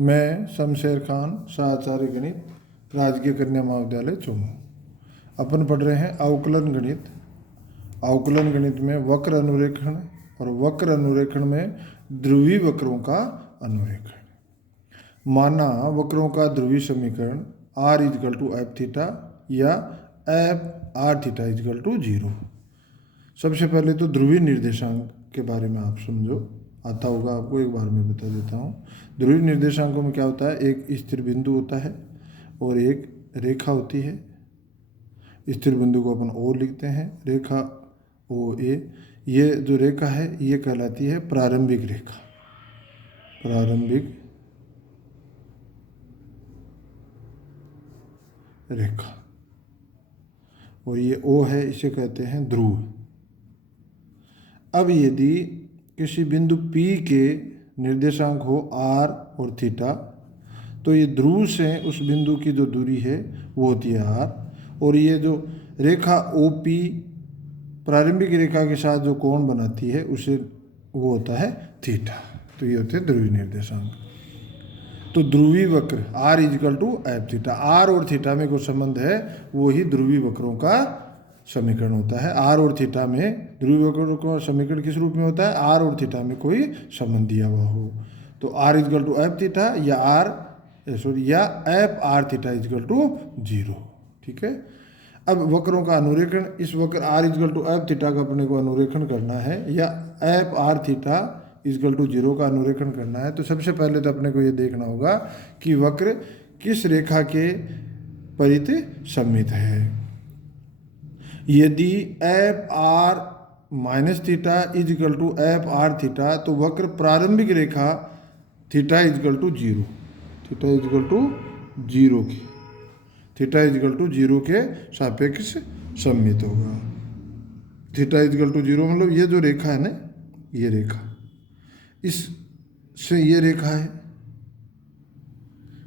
मैं शमशेर खान, सहाचार्य गणित, राजकीय कन्या महाविद्यालय चूमू। अपन पढ़ रहे हैं अवकलन गणित। अवकलन गणित में वक्र अनुरेखण और वक्र अनुरेखण में ध्रुवी वक्रों का अनुरेखण। माना वक्रों का ध्रुवी समीकरण r is equal to f theta या f r theta is equal to 0। सबसे पहले तो ध्रुवी निर्देशांक के बारे में आप समझो, आता होगा आपको, एक बार मैं बता देता हूँ। ध्रुवी निर्देशांकों में क्या होता है, एक स्थिर बिंदु होता है और एक रेखा होती है। स्थिर बिंदु को अपन ओ लिखते हैं, रेखा ओ ए। ये जो रेखा है ये कहलाती है प्रारंभिक रेखा, प्रारंभिक रेखा। और ये ओ है, इसे कहते हैं ध्रुव। अब यदि किसी बिंदु P के निर्देशांक हो r और थीटा, तो ये ध्रुव से उस बिंदु की जो दूरी है वो होती है r, और ये जो रेखा OP प्रारंभिक रेखा के साथ जो कोण बनाती है उसे वो होता है थीटा। तो ये होते हैं ध्रुवी निर्देशांक। तो ध्रुवी वक्र r is equal to f theta, r और थीटा में कोई संबंध है वो ही ध्रुवी वक्रों का समीकरण होता है। r और थीटा में ध्रुवी वक्रों का समीकरण किस रूप में होता है, r और थीटा में कोई संबंध दिया हुआ हो। तो r is equal to f theta या f r theta is equal to 0। ठीक है। अब वक्रों का अनुरेखण, इस वक्र r is equal to f theta का अपने को अनुरेखण करना है या f r theta is equal to 0 का अनुरेखण करना है। तो सबसे पहले तो अपने को ये देखना होगा कि वक्र किस रेखा के परित सममित है। यदि f r minus theta is equal to f r theta, तो वक्र प्रारंभिक रेखा theta is equal to 0, theta is equal to 0 की, थीटा इजकल टू 0 के सापेक्ष सममित होगा। थीटा इजकल टू 0 मतलब ये जो रेखा है ना, ये रेखा, इससे ये रेखा है,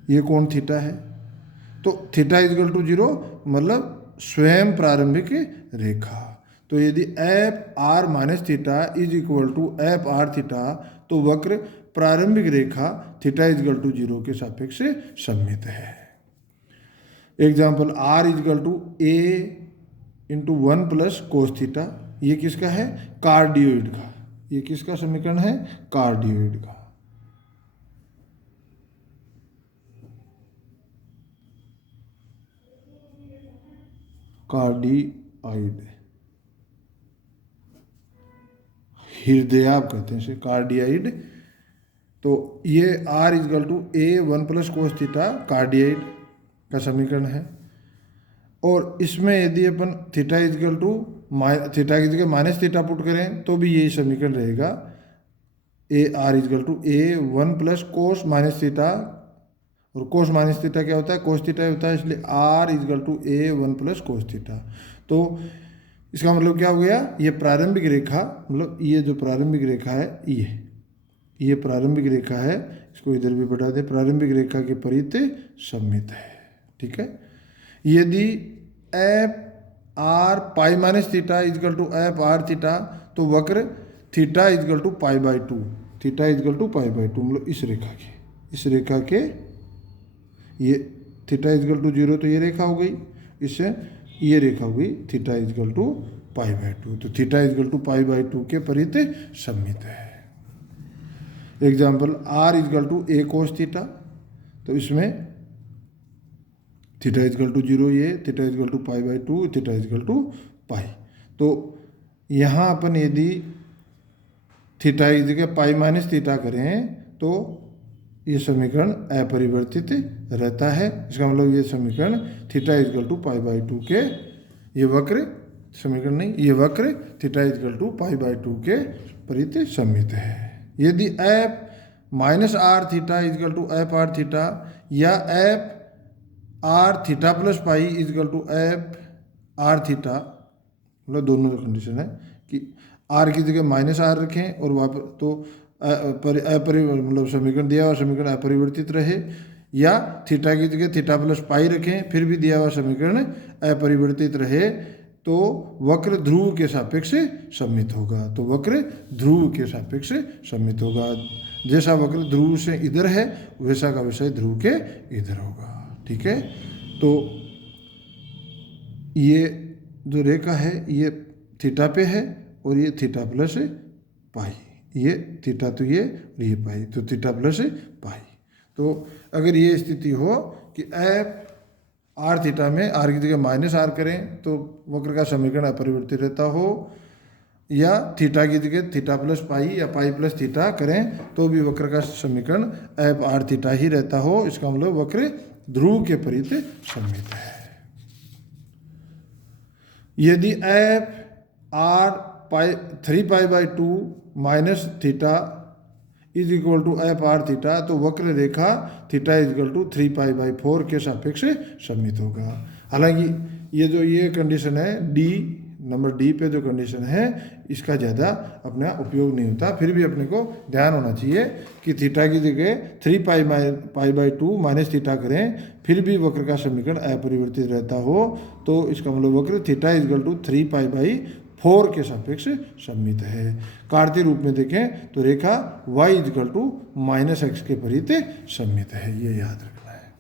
ये कोण थीटा है। तो थीटा इजकल टू 0 मतलब स्वयं प्रारंभिक रेखा। तो यदि f r minus theta is equal to f r theta, तो वक्र प्रारंभिक रेखा थीटा इजकल टू 0 के सापेक्ष सममित है। Example r is equal to a into 1 plus cos theta, ये किसका है, कार्डियोइड का। ये किसका समीकरण है, कार्डियोइड का। कार्डियोइड, हृदय आप कहते हैं इसे, कार्डियोइड। तो ये r is equal to a 1 plus cos theta cardioid का समीकरण है। और इसमें यदि अपन थीटा इजकल टू थीटा की जगह माइनस थीटा पुट करें तो भी यही समीकरण रहेगा। A r is equal to a 1 plus cos minus theta, और कोस माइनस थीटा क्या होता है, कोस थीटा होता है, इसलिए r is equal to a 1 plus cos theta. तो इसका मतलब क्या हो गया, ये प्रारंभिक रेखा, मतलब ये जो प्रारंभिक रेखा है ये प्रारंभिक रेखा है, इसको इधर भी बढ़ा दे, प्रारंभिक रेखा के परित सममित है। ठीक है। यदि f r pi minus theta is equal to f r theta, तो वक्र theta is equal to pi by 2, theta is equal to pi by 2 मतलब इस रेखा के ये थीटा इजकल टू 0, तो ये रेखा हो गई, इससे ये रेखा हो गई theta is equal to pi by 2। तो theta is equal to pi by 2 के परित सममित है। Example r is equal to a cos theta, तो इसमें थीटा इजकल टू 0, ये theta is equal to pi by 2, theta is equal to pi. तो यहाँ अपन यदि थीटा की जगह पाई माइनस थीटा करें तो ये समीकरण अपरिवर्तित रहता है। इसका मतलब ये समीकरण theta is equal to pi by 2 के, ये वक्र समीकरण नहीं, ये वक्र theta is equal to pi by 2 के परित सममित है। यदि f minus r theta is equal to f r theta या f r theta plus pi is equal to f r theta, मतलब दोनों कंडीशन है कि आर की जगह माइनस आर रखें और वापस, तो मतलब समीकरण दिया हुआ समीकरण अपरिवर्तित रहे, या थीटा की जगह थीटा प्लस पाई रखें फिर भी दिया हुआ समीकरण अपरिवर्तित रहे, तो वक्र ध्रुव के सापेक्ष सममित होगा। तो वक्र ध्रुव के सापेक्ष सममित होगा। जैसा वक्र ध्रुव से इधर है वैसा का वैसा ध्रुव के इधर होगा। ठीक है, तो ये जो रेखा है ये थीटा पे है और ये थीटा प्लस पाई, ये थीटा तो ये और ये पाई, तो थीटा प्लस पाई। तो अगर ये स्थिति हो कि एफ आर थीटा में आर की जगह माइनस आर करें तो वक्र का समीकरण अपरिवर्तित रहता हो, या थीटा की जगह थीटा प्लस पाई या पाई प्लस थीटा करें तो भी वक्र का समीकरण एफ आर थीटा ही रहता हो, इसका मतलब वक्र ध्रुव के परित सममित है। यदि f r pi 3π/2 minus theta is equal to f r theta, तो वक्र रेखा थीटा इज इक्वल टू 3π/4 के सापेक्ष सममित होगा। हालांकि ये जो ये कंडीशन है डी नंबर डी पे जो कंडीशन है इसका ज़्यादा अपना उपयोग नहीं होता, फिर भी अपने को ध्यान होना चाहिए कि थीटा की जगह 3π/2 माइनस थीटा करें फिर भी वक्र का समीकरण अपरिवर्तित रहता हो, तो इसका मतलब वक्र थीटा इज इक्वल टू 3π/4 के सापेक्ष सममित है। कार्तीय रूप में देखें तो रेखा y is equal to -x के परित सममित है, ये याद रखना है।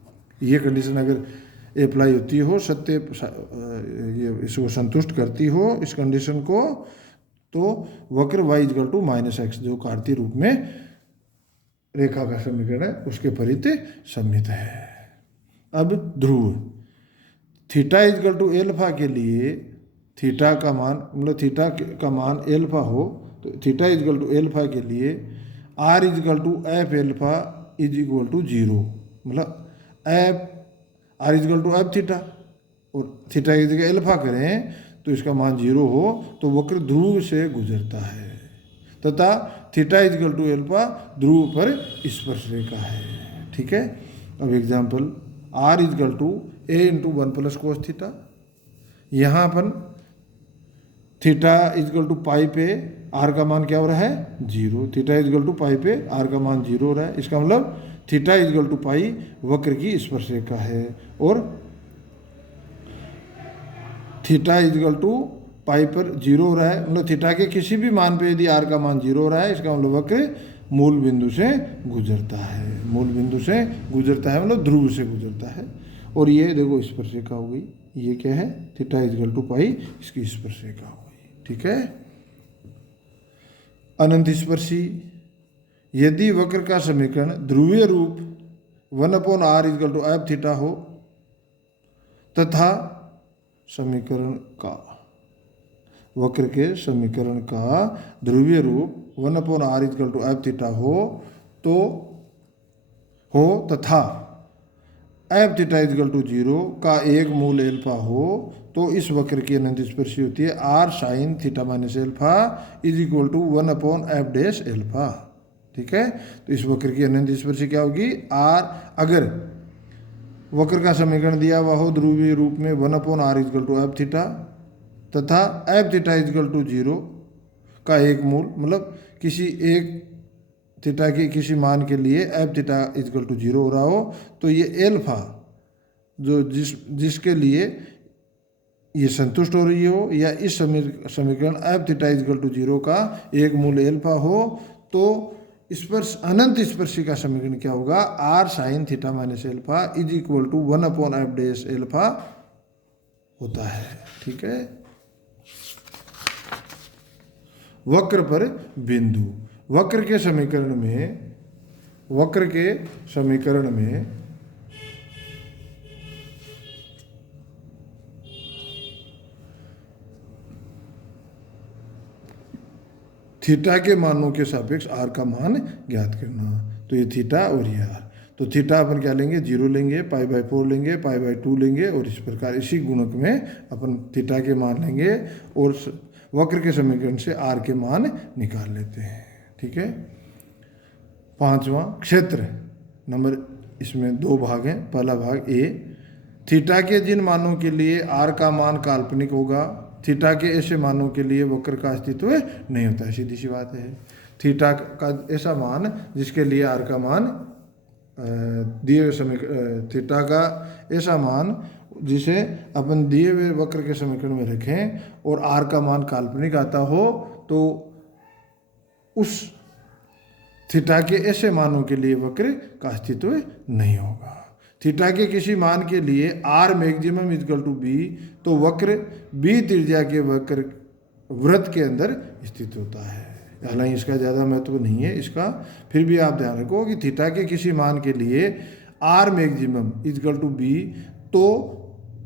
ये कंडीशन अगर अप्लाई होती हो, सत्य ये इसको संतुष्ट करती हो इस कंडीशन को, तो वक्र y is equal to -x जो कार्तीय रूप में रेखा का समीकरण है उसके परित सममित है। अब ध्रुव theta is equal to alpha के लिए थीटा का मान मतलब थीटा का मान एल्फा हो तो theta is equal to alpha के लिए r is equal to f alpha is equal to 0, मतलब f r is equal to f theta और थीटा की जगह एल्फा करें तो इसका मान 0 हो तो वक्र ध्रुव से गुजरता है तथा theta is equal to alpha ध्रुव पर स्पर्श रेखा है। ठीक है, अब example r is equal to a into 1 plus cos theta, यहाँ पर theta is equal to pi पे आर का मान क्या हो रहा है 0, theta is equal to pi पे आर का मान 0 हो रहा है, इसका मतलब थीटा इज इक्वल टू पाई वक्र की स्पर्श रेखा है और थीटा इज इक्वल टू पाई पर 0 हो रहा है, मतलब थीटा के किसी भी मान पे यदि आर का मान 0 हो रहा है इसका मतलब वक्र मूल बिंदु से गुजरता है, मूल बिंदु से गुजरता है मतलब ध्रुव से गुजरता है। और ये देखो स्पर्श रेखा हो गई, ये क्या है थीटा इज इक्वल टू पाई इसकी स्पर्श रेखा हो गई। ठीक है, अनंत स्पर्शी यदि वक्र का समीकरण ध्रुवीय रूप 1/r is equal to f theta हो तथा समीकरण का वक्र के समीकरण का ध्रुवीय रूप 1/r is equal to f theta हो तथा f theta is equal to 0 का एक मूल एल्फा हो तो इस वक्र की अनंत स्पर्शी होती है r sine theta minus alpha is equal to 1/f dash alpha. ठीक है, तो इस वक्र की अनंत स्पर्शी क्या होगी आर, अगर वक्र का समीकरण दिया हुआ हो ध्रुवीय रूप में 1/r is equal to f theta तथा f theta is equal to 0 का एक मूल, मतलब किसी एक थीटा के किसी मान के लिए f theta is equal to 0 हो रहा हो तो ये एल्फा जो जिसके लिए ये संतुष्ट हो रही हो या इस समीकरण f theta is equal to 0 का एक मूल एल्फा हो तो स्पर्श अनंत स्पर्शी का समीकरण क्या होगा r sine theta minus alpha is equal to 1/f dash alpha होता है। ठीक है, वक्र पर बिंदु वक्र के समीकरण में थीटा के मानों के सापेक्ष आर का मान ज्ञात करना, तो ये थीटा और ये आर, तो थीटा अपन क्या लेंगे 0 लेंगे, π/4 लेंगे, π/2 लेंगे और इस प्रकार इसी गुणक में अपन थीटा के मान लेंगे और वक्र के समीकरण से आर के मान निकाल लेते हैं। ठीक है, पांचवा क्षेत्र नंबर, इसमें 2 भाग हैं। पहला भाग ए, थीटा के जिन मानों के लिए आर का मान काल्पनिक होगा थीटा के ऐसे मानों के लिए वक्र का अस्तित्व नहीं होता है, सीधी सी बात है। थीटा का ऐसा मान जिसके लिए आर का मान दिए हुए समीकरण, थीटा का ऐसा मान जिसे अपन दिए हुए वक्र के समीकरण में रखें और आर का मान काल्पनिक आता हो तो उस थीटा के ऐसे मानों के लिए वक्र का अस्तित्व नहीं होगा। थीटा के किसी मान के लिए r maximum equal to b, तो वक्र बी त्रिज्या के वक्र वृत्त के अंदर स्थित होता है। हालांकि इसका ज़्यादा महत्व नहीं है इसका, फिर भी आप ध्यान रखो कि थीटा के किसी मान के लिए r maximum equal to b, तो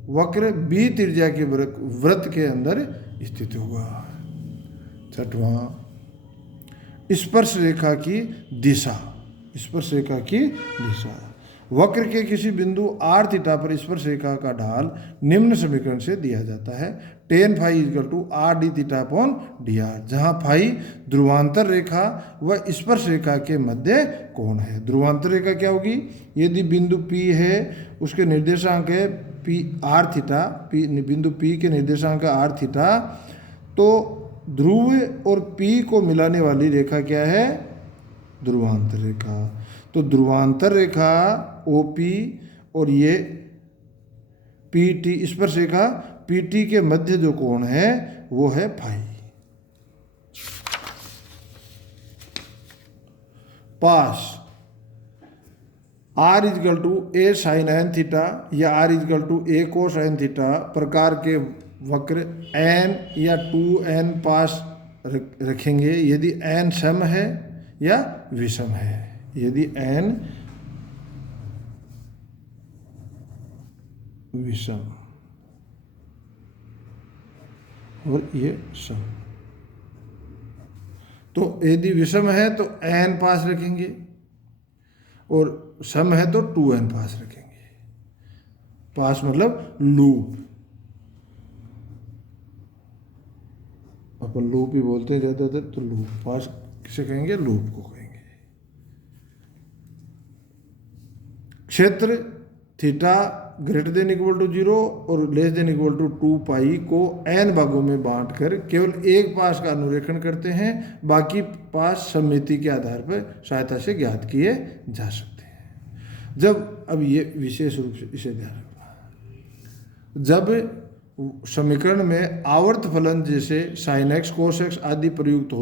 वक्र बी त्रिज्या के वृत्त के अंदर स्थित होगा। छठवां, स्पर्श रेखा की दिशा। स्पर्श रेखा की दिशा, वक्र के किसी बिंदु आर थीटा पर स्पर्श रेखा का ढाल निम्न समीकरण से दिया जाता है, tan phi equal to r d theta upon d r, जहाँ फाई ध्रुवांतर रेखा व स्पर्श रेखा के मध्य कोण है। ध्रुवांतर रेखा क्या होगी? यदि बिंदु P है, उसके निर्देशांक है पी आर थीटा, बिंदु P के निर्देशांक है आर थीटा, तो ध्रुव और P को मिलाने वाली रेखा क्या है? ध्रुवांतर रेखा। तो ध्रुवांतर रेखा OP और ये PT, स्पर्श रेखा PT के मध्य जो कोण है वो है फाई। पास R is equal to a sine n theta या R is equal to a cos n theta प्रकार के वक्र n या 2n पास रखेंगे यदि n सम है या विषम है। यदि n विषम और ये सम, तो यदि विषम है तो n पास रखेंगे और सम है तो 2n पास रखेंगे। पास मतलब लूप, अपन लूप ही बोलते हैं ज़्यादातर, तो लूप पास किसे कहेंगे? लूप को कहेंगे। क्षेत्र theta greater than equal to 0 और less than equal to 2 pi को n भागों में बांटकर केवल एक पास का अनुरेखण करते हैं, बाकी पास सममिति के आधार पर सहायता से ज्ञात किए जा सकते हैं। जब, अब ये विशेष रूप से इसे ध्यान रखना, जब समीकरण में आवर्त फलन जैसे sin x cos x आदि प्रयुक्त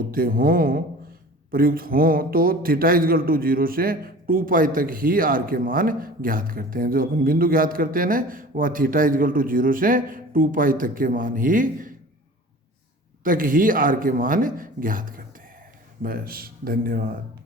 हों तो थीटा इक्वल टू 0 से 2 पाई तक ही r के मान ज्ञात करते हैं। जो अपन बिंदु ज्ञात करते हैं ना, वह थीटा इक्वल टू 0 से 2 पाई तक ही r के मान ज्ञात करते हैं। बस, धन्यवाद।